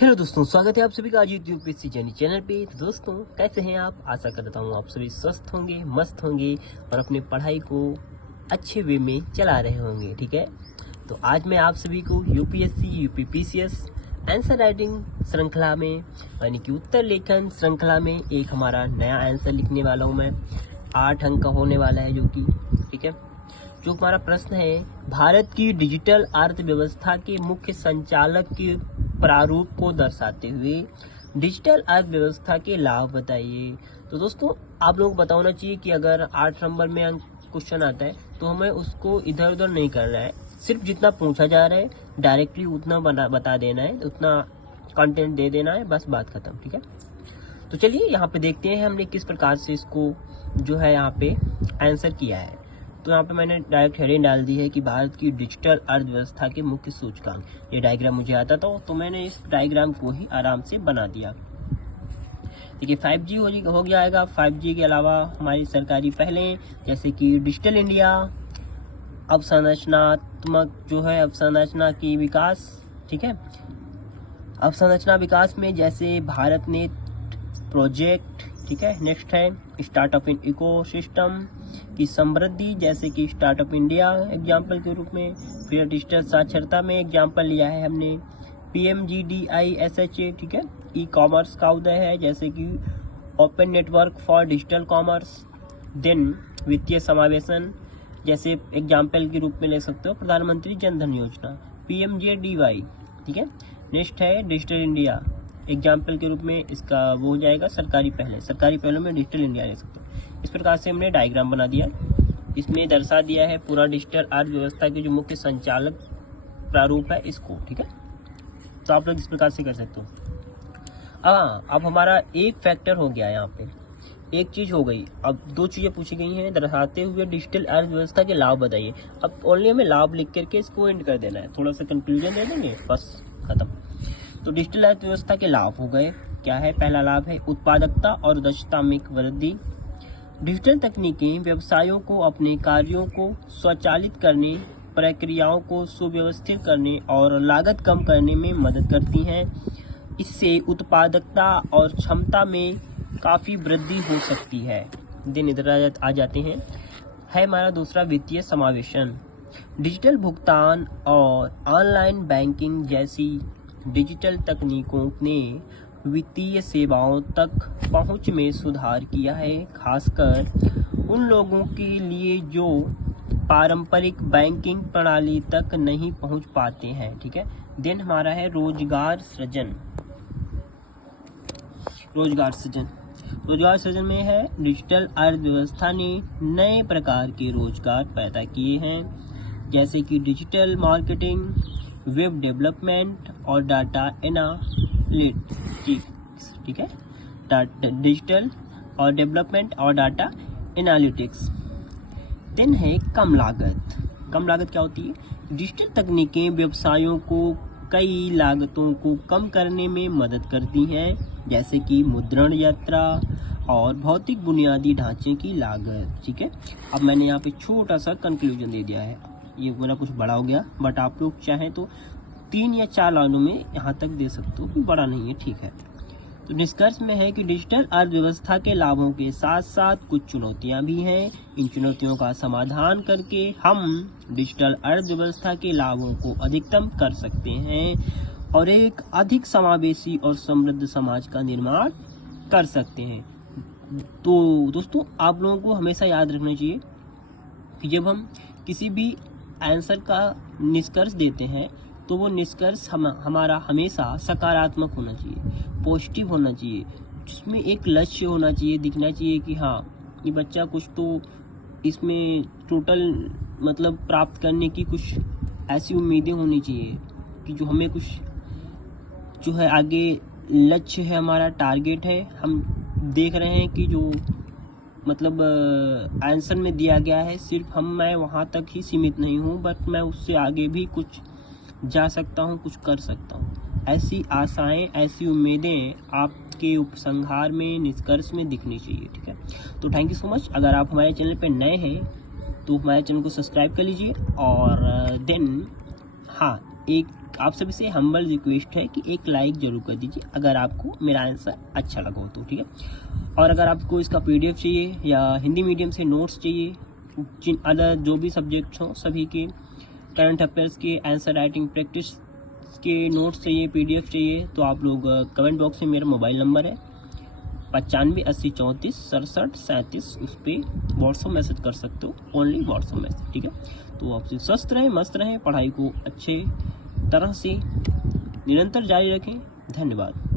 Hello दोस्तों, स्वागत है आप सभी का आज यूट्यूब पे जर्नी चैनल पे। तो दोस्तों कैसे हैं आप? आशा करता हूँ आप सभी स्वस्थ होंगे, मस्त होंगे और अपने पढ़ाई को अच्छे वे में चला रहे होंगे। ठीक है, तो आज मैं आप सभी को यूपीएससी यूपीपीसीएस आंसर राइटिंग श्रृंखला में यानी कि उत्तर लेखन श्रृंखला में एक हमारा नया आंसर लिखने वाला हूँ मैं। 8 अंक का होने वाला है जो कि ठीक है। जो हमारा प्रश्न है, भारत की डिजिटल अर्थव्यवस्था के मुख्य संचालक के प्रारूप को दर्शाते हुए डिजिटल अर्थव्यवस्था के लाभ बताइए। तो दोस्तों आप लोगों को पता होना चाहिए कि अगर 8 नंबर में अंक क्वेश्चन आता है तो हमें उसको इधर उधर नहीं करना है, सिर्फ जितना पूछा जा रहा है डायरेक्टली उतना बता देना है, उतना कंटेंट दे देना है, बस बात खत्म। ठीक है, तो चलिए यहाँ पे देखते हैं हमने किस प्रकार से इसको जो है यहाँ पे आंसर किया है। तो यहाँ पे मैंने डायरेक्ट हेडिंग डाल दी है कि भारत की डिजिटल अर्थव्यवस्था के मुख्य सूचकांक। ये डायग्राम मुझे आता था तो मैंने इस डायग्राम को ही आराम से बना दिया। देखिए 5G हो गया आएगा। 5G के अलावा हमारी सरकारी पहले जैसे कि डिजिटल इंडिया, अवसंरचनात्मक जो है अवसंरचना की विकास। ठीक है, अवसंरचना विकास में जैसे भारत नेट प्रोजेक्ट। ठीक है, नेक्स्ट है स्टार्टअप इन इकोसिस्टम की समृद्धि जैसे कि स्टार्टअप इंडिया एग्जाम्पल के रूप में। फिर डिजिटल साक्षरता में एग्जाम्पल लिया है हमने PMGDISHA। ठीक है, ई कॉमर्स का उदय है जैसे कि open network for digital commerce. Then वित्तीय समावेशन जैसे एग्जाम्पल के रूप में ले सकते हो प्रधानमंत्री जन धन योजना PMJDY। ठीक है, नेक्स्ट है डिजिटल इंडिया एग्जाम्पल के रूप में इसका वो हो जाएगा सरकारी पहलों में डिजिटल इंडिया ले सकते हो। इस प्रकार से हमने डायग्राम बना दिया, इसमें दर्शा दिया है पूरा डिजिटल अर्थव्यवस्था के जो मुख्य संचालक प्रारूप है इसको। ठीक है, तो आप लोग इस प्रकार से कर सकते हो। अब हमारा एक फैक्टर हो गया, यहाँ पे एक चीज हो गई। अब 2 चीजें पूछी गई हैं, दर्शाते हुए डिजिटल अर्थव्यवस्था के लाभ बताइए। अब ओनली हमें लाभ लिख करके इसको एंड कर देना है, थोड़ा सा कंक्लूजन दे देंगे, बस खत्म। तो डिजिटल अर्थव्यवस्था के लाभ हो गए। क्या है? पहला लाभ है उत्पादकता और दक्षता में वृद्धि। डिजिटल तकनीकें व्यवसायों को अपने कार्यों को स्वचालित करने, प्रक्रियाओं को सुव्यवस्थित करने और लागत कम करने में मदद करती हैं। इससे उत्पादकता और क्षमता में काफ़ी वृद्धि हो सकती है। दिन इधर आ जाते हैं। है हमारा दूसरा वित्तीय समावेशन। डिजिटल भुगतान और ऑनलाइन बैंकिंग जैसी डिजिटल तकनीकों ने वित्तीय सेवाओं तक पहुंच में सुधार किया है, खासकर उन लोगों के लिए जो पारंपरिक बैंकिंग प्रणाली तक नहीं पहुंच पाते हैं। ठीक है, देन हमारा है रोजगार सृजन में है डिजिटल अर्थव्यवस्था ने नए प्रकार के रोजगार पैदा किए हैं जैसे कि डिजिटल मार्केटिंग, वेब डेवलपमेंट और डाटा एनालिटिक्स। ठीक है, डिजिटल और डेवलपमेंट और डाटा एनालिटिक्स। देन है कम लागत क्या होती है? डिजिटल तकनीकें व्यवसायों को कई लागतों को कम करने में मदद करती हैं जैसे कि मुद्रण यात्रा और भौतिक बुनियादी ढांचे की लागत। ठीक है, अब मैंने यहाँ पे छोटा सा कंक्लूजन दे दिया है, ये मेरा कुछ बड़ा हो गया, बट आप लोग चाहें तो 3 या 4 लाइनों में यहाँ तक दे सकते हो, बड़ा नहीं है। ठीक है, तो निष्कर्ष में है कि डिजिटल अर्थव्यवस्था के लाभों के साथ साथ कुछ चुनौतियां भी हैं। इन चुनौतियों का समाधान करके हम डिजिटल अर्थव्यवस्था के लाभों को अधिकतम कर सकते हैं और एक अधिक समावेशी और समृद्ध समाज का निर्माण कर सकते हैं। तो दोस्तों आप लोगों को हमेशा याद रखना चाहिए कि जब हम किसी भी आंसर का निष्कर्ष देते हैं तो वो निष्कर्ष हमारा हमेशा सकारात्मक होना चाहिए, पॉजिटिव होना चाहिए, जिसमें एक लक्ष्य होना चाहिए, दिखना चाहिए कि हाँ ये बच्चा कुछ तो इसमें टोटल मतलब प्राप्त करने की कुछ ऐसी उम्मीदें होनी चाहिए कि जो हमें कुछ जो है आगे लक्ष्य है, हमारा टारगेट है, हम देख रहे हैं कि जो मतलब आंसर में दिया गया है सिर्फ मैं वहाँ तक ही सीमित नहीं हूँ, बट मैं उससे आगे भी कुछ जा सकता हूँ, कुछ कर सकता हूँ। ऐसी आशाएं, ऐसी उम्मीदें आपके उपसंहार में, निष्कर्ष में दिखनी चाहिए। ठीक है, तो थैंक यू सो मच। अगर आप हमारे चैनल पे नए हैं तो हमारे चैनल को सब्सक्राइब कर लीजिए और देन हाँ एक आप सभी से हम्बल रिक्वेस्ट है कि एक लाइक जरूर कर दीजिए अगर आपको मेरा आंसर अच्छा लगा हो तो, ठीक है। और अगर आपको इसका PDF चाहिए या हिंदी मीडियम से नोट्स चाहिए, जिन अदर जो भी सब्जेक्ट्स हों सभी के, करंट अफेयर्स के, आंसर राइटिंग प्रैक्टिस के नोट्स चाहिए, PDF चाहिए, तो आप लोग कमेंट बॉक्स में मेरा मोबाइल नंबर है 9580346737, उस पर व्हाट्सअप मैसेज कर सकते हो, ओनली व्हाट्सअप मैसेज, ठीक है। तो आपसे स्वस्थ रहें, मस्त रहें, पढ़ाई को अच्छे तरह से निरंतर जारी रखें। धन्यवाद।